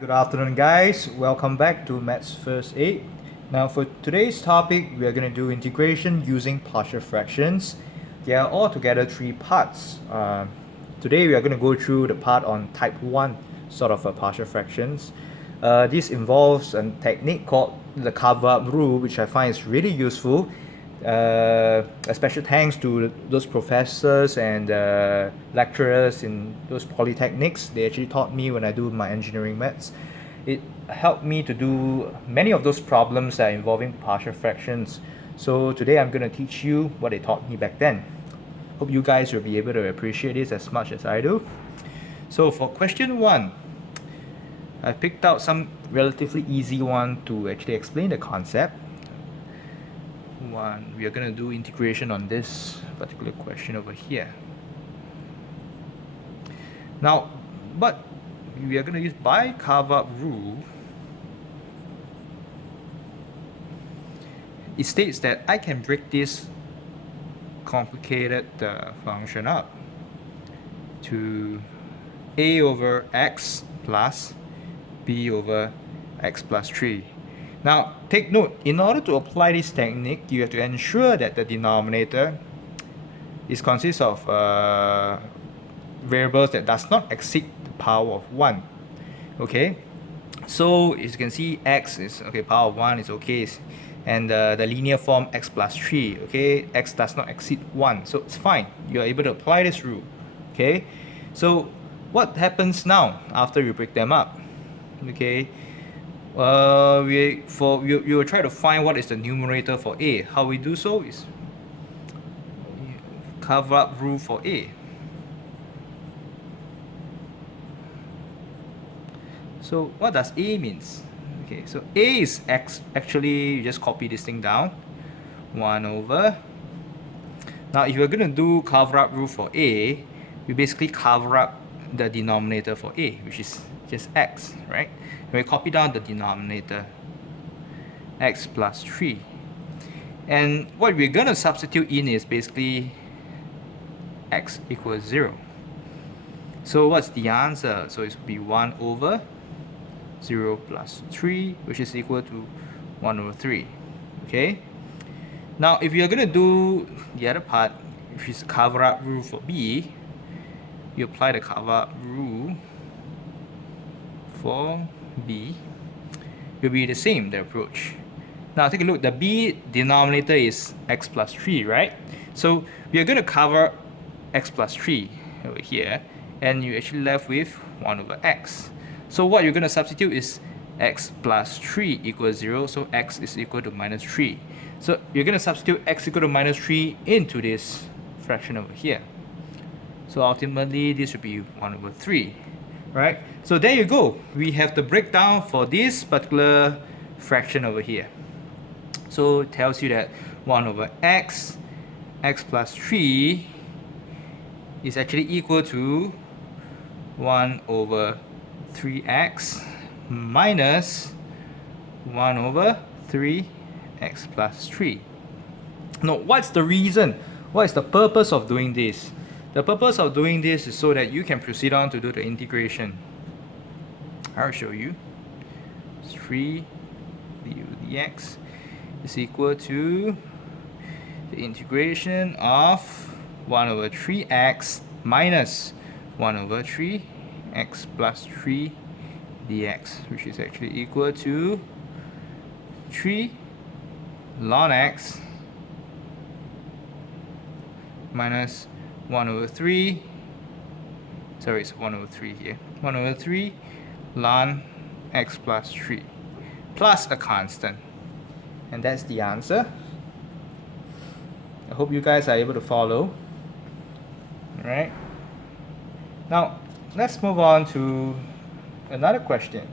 Good afternoon, guys. Welcome back to Maths First Aid. Now, for today's topic, we are going to do integration using partial fractions. There are altogether three parts. Today, we are going to go through the part on type 1 sort of partial fractions. This involves a technique called the cover-up rule, which I find is really useful. A special thanks to those professors and lecturers in those polytechnics. They actually taught me when I do my engineering maths. It helped me to do many of those problems that are involving partial fractions. So today I'm going to teach you what they taught me back then. Hope you guys will be able to appreciate this as much as I do. So for question 1, I picked out some relatively easy one to actually explain the concept. We are going to do integration on this particular question over here. Now, but we are going to use by cover-up rule. It states that I can break this complicated function up to a over x plus b over x plus 3. Now, take note, in order to apply this technique, you have to ensure that the denominator consists of variables that does not exceed the power of 1. Okay? So, as you can see, x is, okay, power of 1 is okay. And the linear form x plus 3, okay? X does not exceed 1. So, it's fine. You are able to apply this rule. Okay? So, what happens now after you break them up? Okay? You will try to find what is the numerator for a. How we do so is cover-up rule for a. So what does a means? Okay, so a is x. Actually, you just copy this thing down. 1 over. Now, if you're going to do cover-up rule for a, you basically cover up the denominator for a, which is just x, right? And we copy down the denominator, x plus 3. And what we're going to substitute in is basically x equals 0. So what's the answer? So it would be 1 over 0 plus 3, which is equal to 1 over 3. Okay? Now, if you're going to do the other part, which is cover-up rule for b, you apply the cover-up rule for b, will be the same, the approach. Now take a look, the b denominator is x plus 3, right? So we are going to cover x plus 3 over here, and you're actually left with 1 over x. So what you're going to substitute is x plus 3 equals 0, so x is equal to minus 3. So you're going to substitute x equal to minus 3 into this fraction over here. So ultimately this would be 1 over 3. Right? So there you go. We have the breakdown for this particular fraction over here. So it tells you that 1 over x plus 3 is actually equal to 1 over 3x minus 1 over 3x plus 3. Now, what's the reason? What is the purpose of doing this? The purpose of doing this is so that you can proceed on to do the integration. I'll show you. 3 du dx is equal to the integration of 1 over 3x minus 1 over 3x plus 3 dx, which is actually equal to 3 ln x minus 1 over 3, sorry, it's 1 over 3 here, 1 over 3 ln x plus 3 plus a constant. And that's the answer. I hope you guys are able to follow. Alright. Now, let's move on to another question.